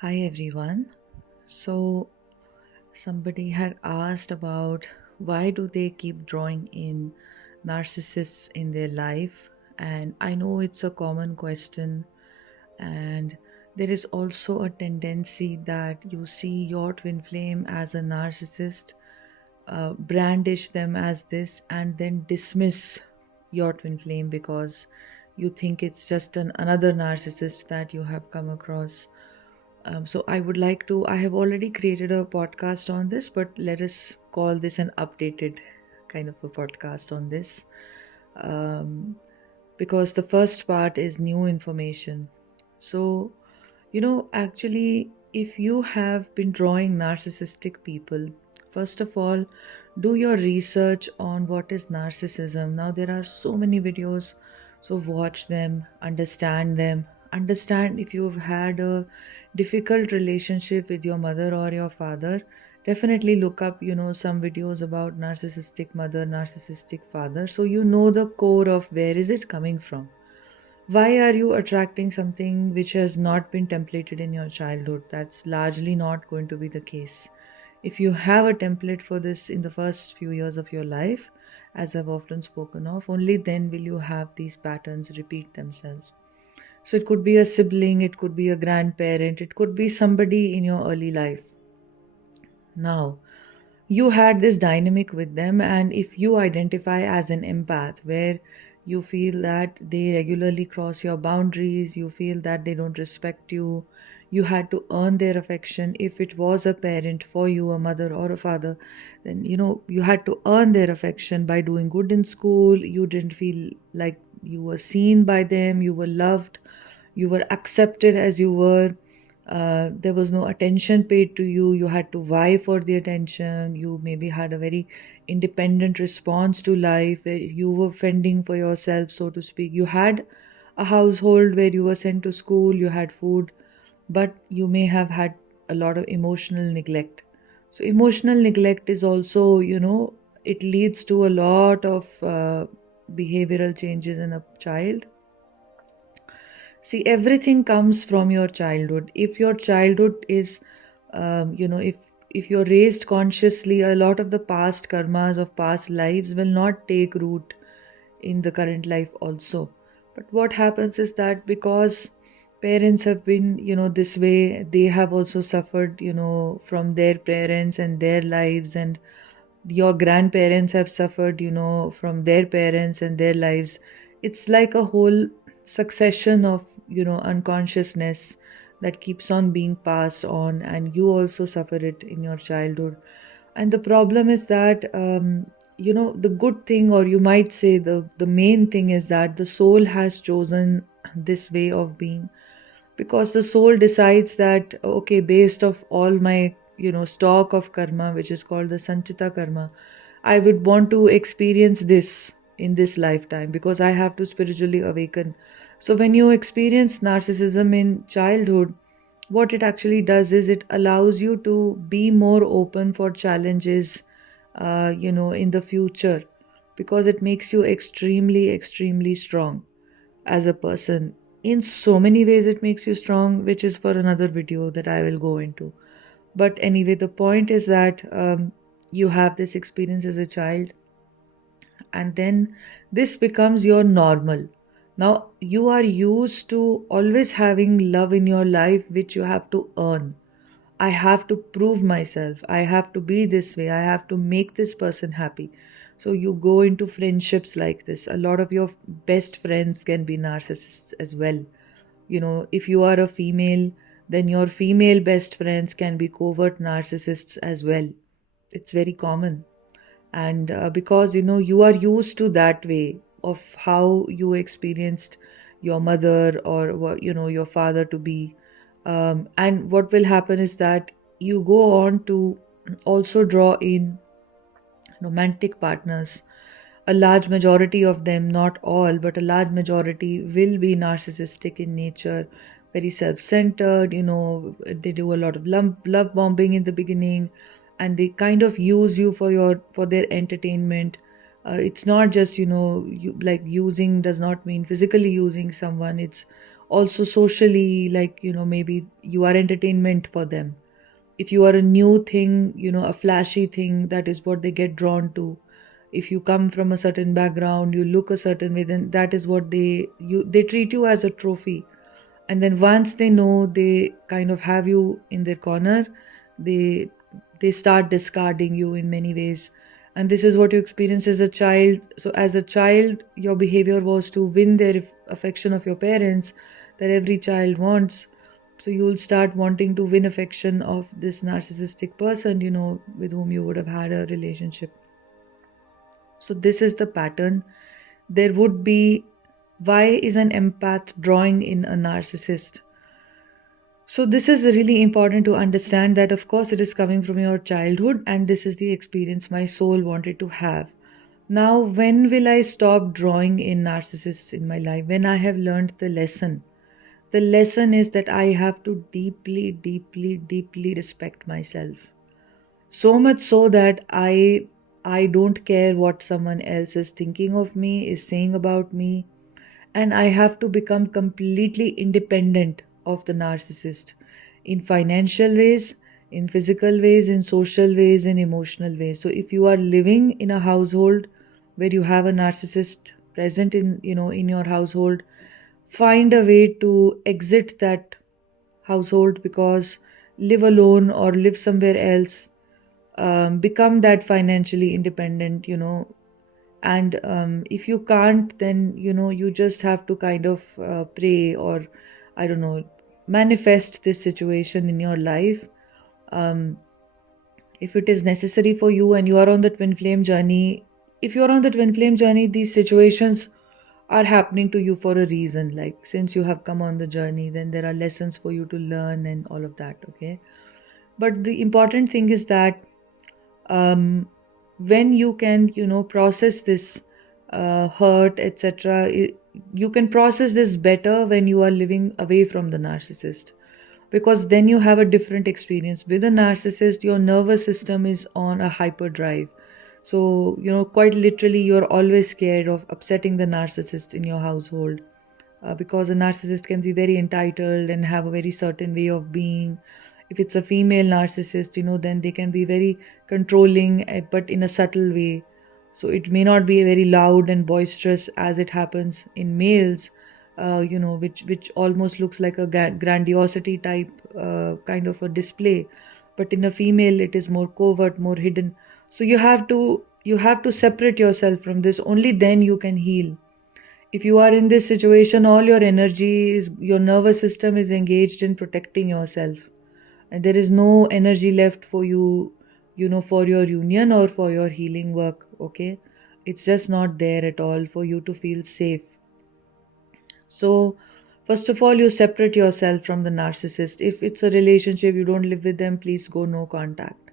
Hi everyone. So somebody had asked about why do they keep drawing in narcissists in their life, and I know it's a common question, and there is also a tendency that you see your twin flame as a narcissist, brandish them as this, and then dismiss your twin flame because you think it's just another narcissist that you have come across. So I would like to, I have already created a podcast on this, but let us call this an updated kind of a podcast on this. Um, because the first part is new information. So, actually, if you have been drawing narcissistic people, first of all, do your research on what is narcissism. Now, there are so many videos, so watch them, understand them. Understand if you've had a difficult relationship with your mother or your father. Definitely look up, some videos about narcissistic mother, narcissistic father, so you know the core of where is it coming from. Why are you attracting something which has not been templated in your childhood? That's largely not going to be the case. If you have a template for this in the first few years of your life, as I've often spoken of, only then will you have these patterns repeat themselves. So it could be a sibling, it could be a grandparent, it could be somebody in your early life. Now, you had this dynamic with them, and if you identify as an empath where you feel that they regularly cross your boundaries, you feel that they don't respect you, you had to earn their affection. If it was a parent for you, a mother or a father, then you had to earn their affection by doing good in school. You didn't feel like you were seen by them, you were loved, you were accepted as you were. There was no attention paid to you. You had to vie for the attention. You maybe had a very independent response to life where you were fending for yourself, so to speak. You had a household where you were sent to school, you had food, but you may have had a lot of emotional neglect. So emotional neglect is also, it leads to a lot of behavioral changes in a child. See, everything comes from your childhood. If your childhood is, if you're raised consciously, a lot of the past karmas of past lives will not take root in the current life also. But what happens is that because parents have been, this way, they have also suffered, from their parents and their lives, and your grandparents have suffered, from their parents and their lives. It's like a whole succession of, unconsciousness that keeps on being passed on, and you also suffer it in your childhood. And the problem is that, the good thing, or you might say the main thing, is that the soul has chosen this way of being, because the soul decides that, okay, based of all my, stock of karma, which is called the sanchita karma, I would want to experience this in this lifetime because I have to spiritually awaken. So when you experience narcissism in childhood, what it actually does is it allows you to be more open for challenges, in the future, because it makes you extremely, extremely strong as a person. In so many ways, it makes you strong, which is for another video that I will go into. But anyway, the point is that you have this experience as a child, and then this becomes your normal. Now, you are used to always having love in your life, which you have to earn. I have to prove myself. I have to be this way. I have to make this person happy. So you go into friendships like this. A lot of your best friends can be narcissists as well. If you are a female, then your female best friends can be covert narcissists as well. It's very common. And because, you are used to that way of how you experienced your mother or, your father to be. And what will happen is that you go on to also draw in romantic partners. A large majority of them, not all, but a large majority, will be narcissistic in nature, very self centered. They do a lot of love bombing in the beginning, and they kind of use you for their entertainment. It's not just, like using does not mean physically using someone. It's also socially, like, maybe you are entertainment for them. If you are a new thing, a flashy thing, that is what they get drawn to. If you come from a certain background, you look a certain way, then that is what they treat you as a trophy. And then once they know they kind of have you in their corner, they they start discarding you in many ways. And this is what you experience as a child. So as a child, your behavior was to win their affection of your parents, that every child wants. So you'll start wanting to win affection of this narcissistic person, with whom you would have had a relationship. So this is the pattern. There would be, why is an empath drawing in a narcissist? So this is really important to understand that, of course, it is coming from your childhood, and this is the experience my soul wanted to have. Now, when will I stop drawing in narcissists in my life? When I have learned the lesson. The lesson is that I have to deeply, deeply, deeply respect myself. So much so that I don't care what someone else is thinking of me, is saying about me, and I have to become completely independent of the narcissist in financial ways, in physical ways, in social ways, in emotional ways. So if you are living in a household where you have a narcissist present in your household, find a way to exit that household, because live alone or live somewhere else, become that financially independent, and if you can't, then you just have to kind of pray, or I don't know, manifest this situation in your life. um, if it is necessary for you and you are on the twin flame journey, if you're on the twin flame journey, these situations are happening to you for a reason. Like, since you have come on the journey, then there are lessons for you to learn and all of that, okay? But the important thing is that, um, when you can process this hurt, etc., you can process this better when you are living away from the narcissist, because then you have a different experience. With a narcissist, your nervous system is on a hyperdrive. So quite literally, you're always scared of upsetting the narcissist in your household, because a narcissist can be very entitled and have a very certain way of being. If it's a female narcissist, then they can be very controlling, but in a subtle way. So it may not be very loud and boisterous as it happens in males, which almost looks like a grandiosity type kind of a display. But in a female, it is more covert, more hidden. So you have to separate yourself from this. Only then you can heal. If you are in this situation, all your energy is, your nervous system is engaged in protecting yourself, and there is no energy left for you, for your union or for your healing work, okay? It's just not there at all for you to feel safe. So first of all, you separate yourself from the narcissist. If it's a relationship, you don't live with them, please go no contact.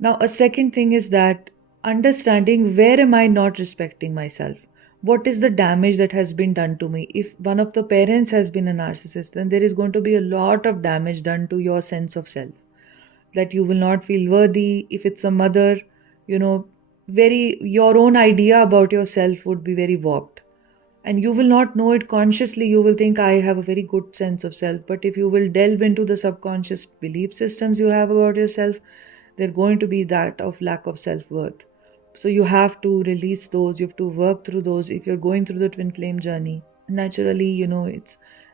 Now, a second thing is that understanding, where am I not respecting myself? What is the damage that has been done to me? If one of the parents has been a narcissist, then there is going to be a lot of damage done to your sense of self, that you will not feel worthy. If it's a mother, you know, your own idea about yourself would be very warped. And you will not know it consciously. You will think, I have a very good sense of self. But if you will delve into the subconscious belief systems you have about yourself, they're going to be that of lack of self worth. So you have to release those, you have to work through those. If you're going through the twin flame journey, naturally,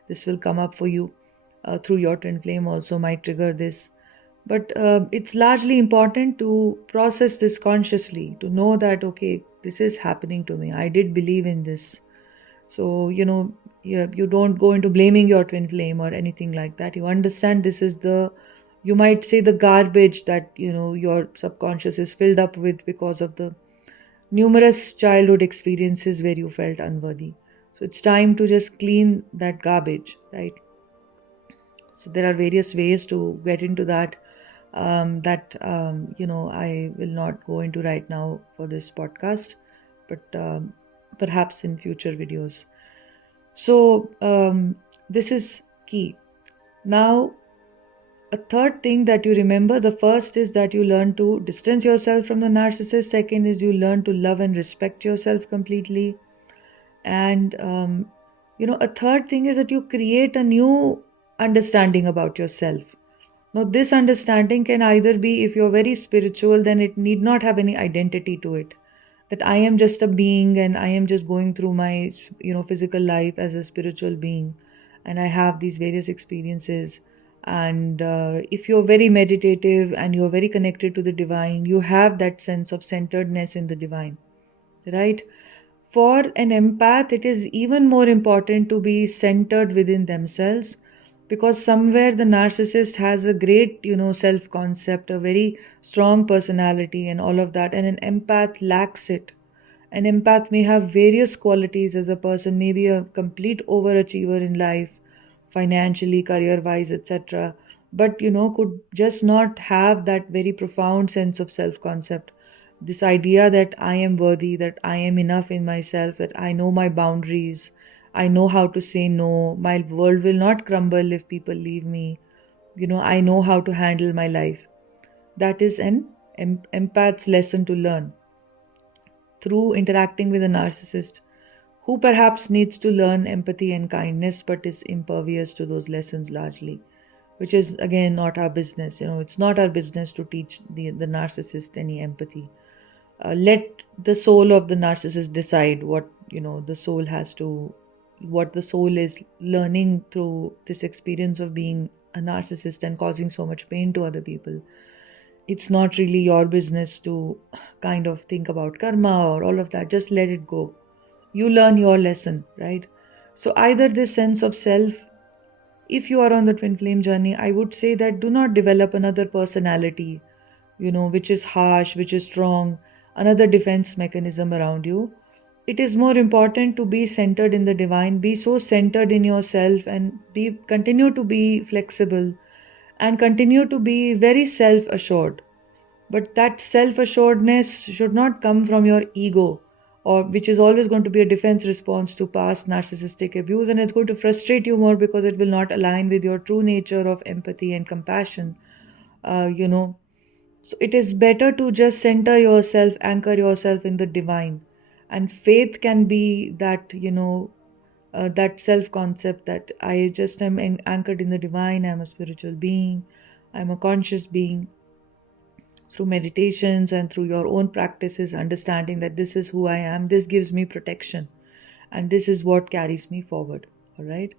this will come up for you through your twin flame, also might trigger this. But it's largely important to process this consciously, to know that, okay, this is happening to me. I did believe in this. So, you don't go into blaming your twin flame or anything like that. You understand this is you might say, the garbage that, your subconscious is filled up with because of the numerous childhood experiences where you felt unworthy. So it's time to just clean that garbage, right? So there are various ways to get into that, I will not go into right now for this podcast, but perhaps in future videos. So this is key. Now, a third thing that you remember, the first is that you learn to distance yourself from the narcissist. Second is you learn to love and respect yourself completely. And A third thing is that you create a new understanding about yourself. Now, this understanding can either be, if you're very spiritual, then it need not have any identity to it. That I am just a being and I am just going through my, physical life as a spiritual being, and I have these various experiences. And if you're very meditative and you're very connected to the divine, you have that sense of centeredness in the divine, right? For an empath, it is even more important to be centered within themselves, because somewhere the narcissist has a great, self concept, a very strong personality, and all of that, and an empath lacks it. An empath may have various qualities as a person, maybe a complete overachiever in life, financially, career wise, etc. But, could just not have that very profound sense of self concept. This idea that I am worthy, that I am enough in myself, that I know my boundaries, I know how to say no, my world will not crumble if people leave me, I know how to handle my life. That is an empath's lesson to learn through interacting with a narcissist who perhaps needs to learn empathy and kindness but is impervious to those lessons largely, which is again not our business. It's not our business to teach the narcissist any empathy. Let the soul of the narcissist decide what the soul has to, what the soul is learning through this experience of being a narcissist and causing so much pain to other people. It's not really your business to kind of think about karma or all of that. Just let it go. You learn your lesson, right? So either this sense of self, if you are on the twin flame journey, I would say that do not develop another personality, which is harsh, which is strong, another defense mechanism around you. It is more important to be centered in the divine, be so centered in yourself, and be continue to be flexible and continue to be very self assured. But that self assuredness should not come from your ego, or which is always going to be a defense response to past narcissistic abuse, and it's going to frustrate you more because it will not align with your true nature of empathy and compassion. Uh, you know, so it is better to just center yourself, anchor yourself in the divine. And faith can be that, that self concept that I just am anchored in the divine, I'm a spiritual being, I'm a conscious being, through meditations and through your own practices, understanding that this is who I am, this gives me protection, and this is what carries me forward. All right.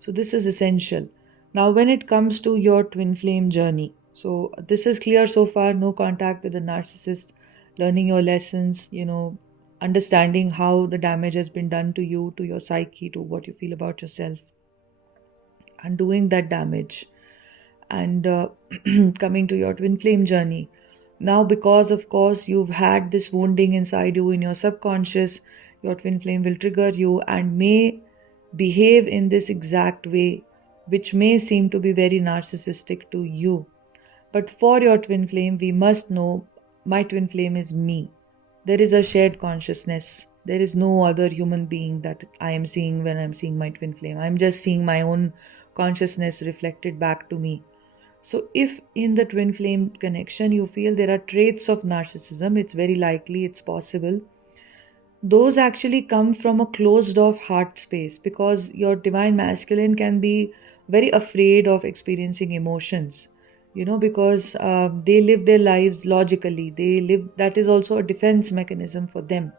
So, this is essential. Now, when it comes to your twin flame journey, so this is clear so far, no contact with the narcissist, learning your lessons, understanding how the damage has been done to you, to your psyche, to what you feel about yourself, undoing that damage, and coming to your twin flame journey. Now, because of course you've had this wounding inside you in your subconscious, your twin flame will trigger you and may behave in this exact way, which may seem to be very narcissistic to you. But for your twin flame, we must know my twin flame is me. There is a shared consciousness. There is no other human being that I am seeing when I'm seeing my twin flame. I'm just seeing my own consciousness reflected back to me. So, if in the twin flame connection you feel there are traits of narcissism, it's very likely, it's possible. Those actually come from a closed off heart space, because your divine masculine can be very afraid of experiencing emotions, because they live their lives logically. That is also a defense mechanism for them.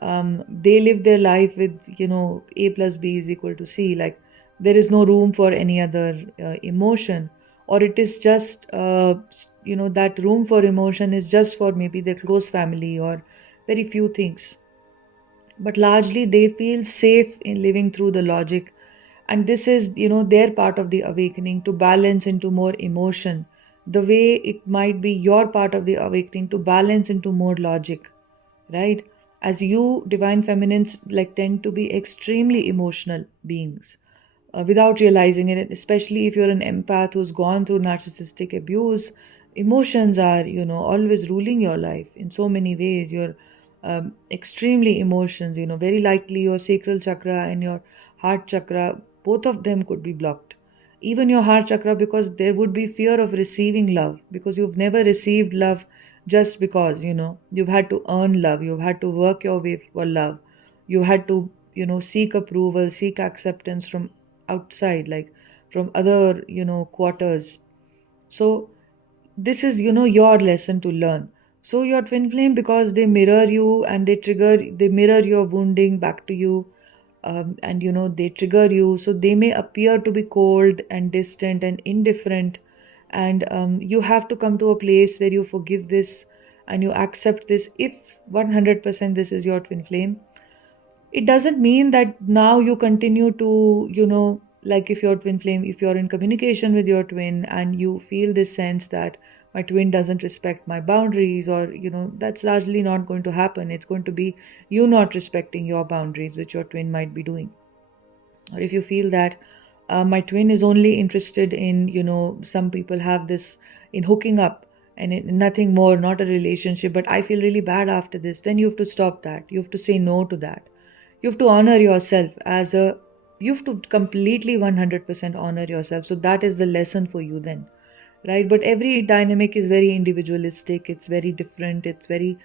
They live their life with, a plus b is equal to c, like there is no room for any other emotion, or it is just that room for emotion is just for maybe their close family or very few things, but largely they feel safe in living through the logic. And this is, their part of the awakening, to balance into more emotion, the way it might be your part of the awakening to balance into more logic, right? As you divine feminines like tend to be extremely emotional beings, without realizing it, especially if you're an empath who's gone through narcissistic abuse. Emotions are, always ruling your life in so many ways. You're extremely emotions, very likely your sacral chakra and your heart chakra, both of them could be blocked. Even your heart chakra, because there would be fear of receiving love, because you've never received love, just because, you've had to earn love, you've had to work your way for love, you had to, seek approval, seek acceptance from outside, like from other quarters. So this is your lesson to learn. So your twin flame, because they mirror you and they mirror your wounding back to you, and they trigger you, so they may appear to be cold and distant and indifferent. And you have to come to a place where you forgive this and you accept this. If 100% this is your twin flame, it doesn't mean that now you continue to, like if your twin flame, if you're in communication with your twin and you feel this sense that my twin doesn't respect my boundaries, or that's largely not going to happen. It's going to be you not respecting your boundaries, which your twin might be doing. Or if you feel that my twin is only interested in, some people have this, in hooking up and in nothing more, not a relationship, but I feel really bad after this, then you have to stop that. You have to say no to that. You have to honor yourself as a, you have to completely 100% honor yourself. So that is the lesson for you then, right? But every dynamic is very individualistic, it's very different, it's very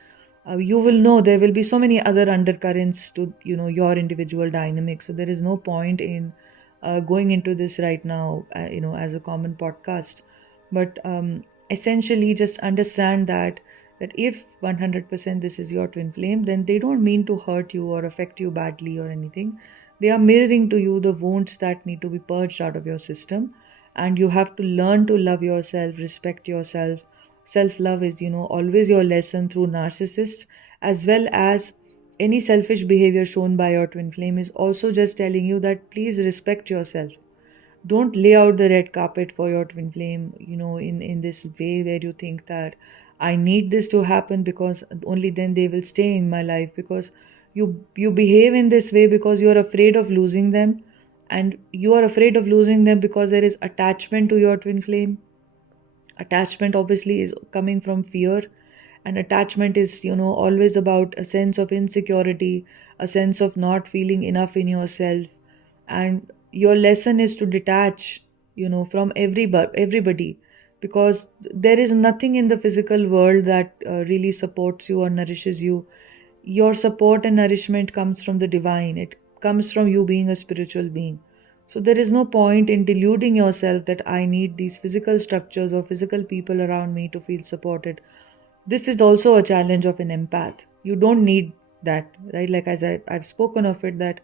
you will know there will be so many other undercurrents to your individual dynamic. So there is no point in going into this right now, as a common podcast. But essentially just understand that if 100% this is your twin flame, then they don't mean to hurt you or affect you badly or anything. They are mirroring to you the wounds that need to be purged out of your system. And you have to learn to love yourself, respect yourself. Self love is, always your lesson through narcissists, as well as any selfish behavior shown by your twin flame is also just telling you that please respect yourself. Don't lay out the red carpet for your twin flame, in this way where you think that I need this to happen because only then they will stay in my life. Because you behave in this way because you are afraid of losing them, and you are afraid of losing them because there is attachment to your twin flame. Attachment obviously is coming from fear, and attachment is always about a sense of insecurity, a sense of not feeling enough in yourself. And your lesson is to detach from everybody, because there is nothing in the physical world that really supports you or nourishes you. Your support and nourishment comes from the divine. It comes from you being a spiritual being. So there is no point in deluding yourself that I need these physical structures or physical people around me to feel supported. This is also a challenge of an empath. You don't need that, right? Like as I've spoken of it, that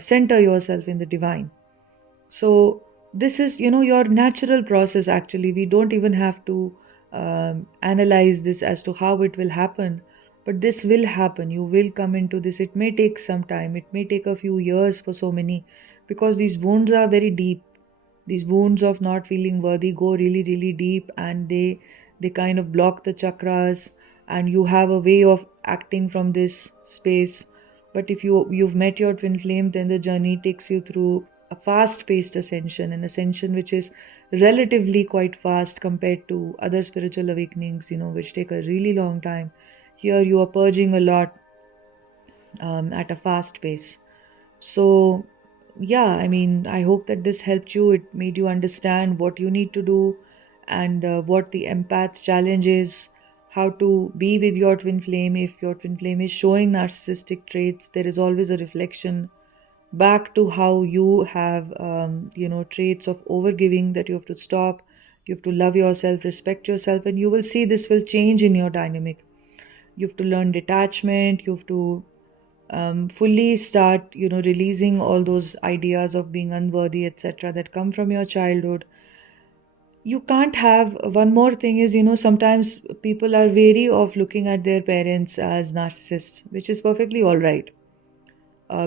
center yourself in the divine. So this is your natural process. Actually, we don't even have to analyze this as to how it will happen, but this will happen. You will come into this. It may take some time, it may take a few years for so many, because these wounds are very deep. These wounds of not feeling worthy go really really deep, and they kind of block the chakras, and you have a way of acting from this space. But if you've met your twin flame, then the journey takes you through a fast paced ascension, an ascension which is relatively quite fast compared to other spiritual awakenings, which take a really long time. Here you are purging a lot at a fast pace. So yeah, I mean, I hope that this helped you. It made you understand what you need to do, and what the empath's challenge is, how to be with your twin flame. If your twin flame is showing narcissistic traits, there is always a reflection back to how you have traits of overgiving that you have to stop. You have to love yourself, respect yourself, and you will see this will change in your dynamic. You have to learn detachment. You have to fully start releasing all those ideas of being unworthy, etc., that come from your childhood. You can't have, one more thing is, sometimes people are wary of looking at their parents as narcissists, which is perfectly all right,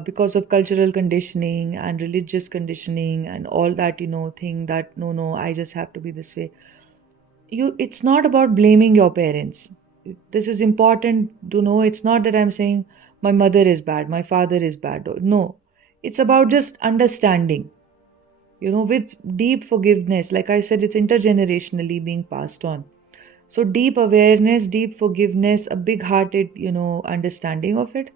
because of cultural conditioning and religious conditioning and all that, thing that no, I just have to be this way. It's not about blaming your parents. This is important to know. It's not that I'm saying my mother is bad, my father is bad. No, it's about just understanding, with deep forgiveness. Like I said, it's intergenerationally being passed on. So deep awareness, deep forgiveness, a big hearted understanding of it.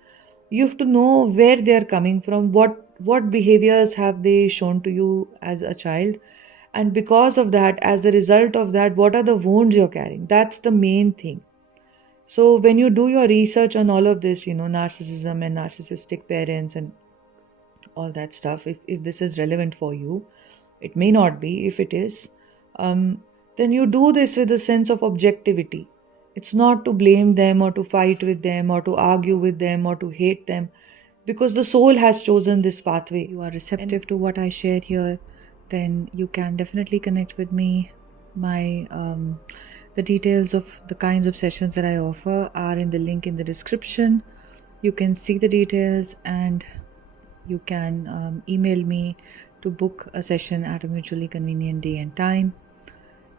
You have to know where they are coming from, what behaviors have they shown to you as a child, and because of that, as a result of that, what are the wounds you're carrying. That's the main thing. So when you do your research on all of this, narcissism and narcissistic parents and all that stuff. If this is relevant for you, it may not be. If it is, then you do this with a sense of objectivity. It's not to blame them or to fight with them or to argue with them or to hate them, because the soul has chosen this pathway. You are receptive to what I share here, then you can definitely connect with me. My the details of the kinds of sessions that I offer are in the link in the description. You can see the details, and you can email me to book a session at a mutually convenient day and time.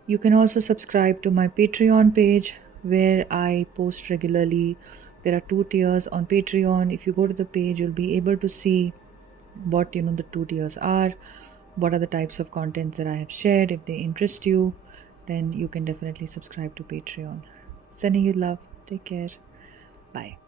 You can also subscribe to my Patreon page where I post regularly. There are two tiers on Patreon. If you go to the page, you'll be able to see what the two tiers are, what are the types of contents that I have shared. If they interest you, then you can definitely subscribe to Patreon. Sending you love. Take care. Bye.